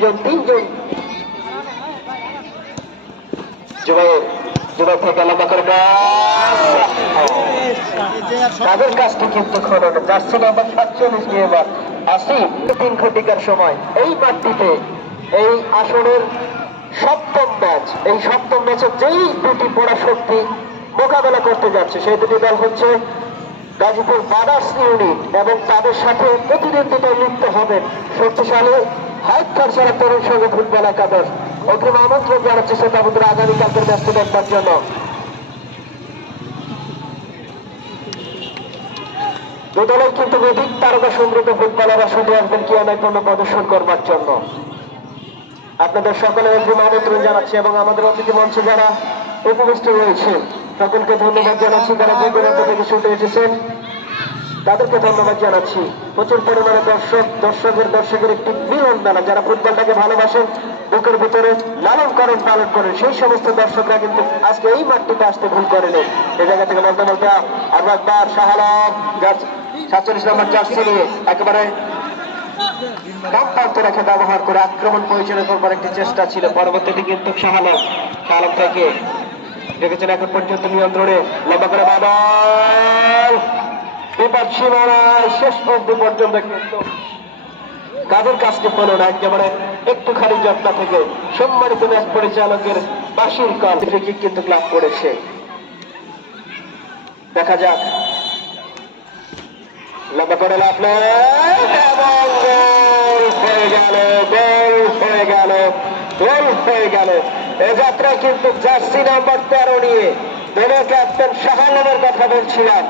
দুজন তিনজন জুবাই থেকে লম্বা করে তাদের কাজটি কিন্তু খনন জার্সি নাম্বার 47 নিয়ে এবার আসিফ 3 ঘটিকার সময় এই মাঠটিতে এই আসরের সপ্তম ম্যাচ, এই সপ্তম ম্যাচে যেই দুটি পড়া শক্তি মোকাবেলা করতে যাচ্ছে সেই দুটি দল হচ্ছে গাজীপুর ব্রাদার্স ইউনিট এবং তাদের সাথে প্রতিদ্বন্দ্বিতায় লিপ্ত হবেন শক্তিশালী হাইটকার সারা তরুণ সঙ্গে ফুটবল একাদশ। অগ্রিম আমন্ত্রণ জানাচ্ছে শ্রোতাবন্ধুরা আগামীকালকের ম্যাচটি দেখবার জন্য। দুদলেই কিন্তু অধিক তারকা সমৃদ্ধ ফুটবলাররা শুধু আসবেন কি অনৈপুণ্য প্রদর্শন করবার জন্য। আপনাদের সকলে অগ্রিম আমন্ত্রণ জানাচ্ছি এবং আমাদের অতিথি মঞ্চে যারা উপবিষ্ট রয়েছে সকলকে ধন্যবাদ জানাচ্ছি। তারা যে দূরান্ত থেকে শুনতে এসেছেন তাদেরকে ধন্যবাদ জানাচ্ছি। প্রচুর পরিমাণে দর্শকের একটি মিলন মেলা, যারা ফুটবলটাকে ভালোবাসেন, বুকের ভিতরে লালন পালন করেন, সেই সমস্ত দর্শকরা কিন্তু আজকে এই মাঠটিতে আসতে ভুল করেনি। এই জায়গা থেকে বলতে বলতে আমরা একবার শাহ আলম 47 নম্বর জার্সি নিয়ে একেবারে ডান প্রান্তে রেখে ব্যবহার করে আক্রমণ পরিচালনা করবার একটি চেষ্টা ছিল। পরবর্তীতে কিন্তু শাহ আলম থেকে দেখেছেন এখন পর্যন্ত নিয়ন্ত্রণে লম্বা করে বাদল বিপদ সীমানায় শেষ অবধি পর্যন্ত কিন্তু কাদের কাজটি হলো না, একেবারে একটুখানি যত্ন থেকে সম্মানিত ম্যাচ পরিচালকের বাঁশির কল ফ্রি কিন্তু লাভ করেছে। দেখা যাক লম্বা করে লাভ হয়ে গেল। এ যাত্রায় কিন্তু জার্সি নাম্বার 13 নিয়ে দলীয় ক্যাপ্টেন শাহ আলমের কথা বলছিলাম।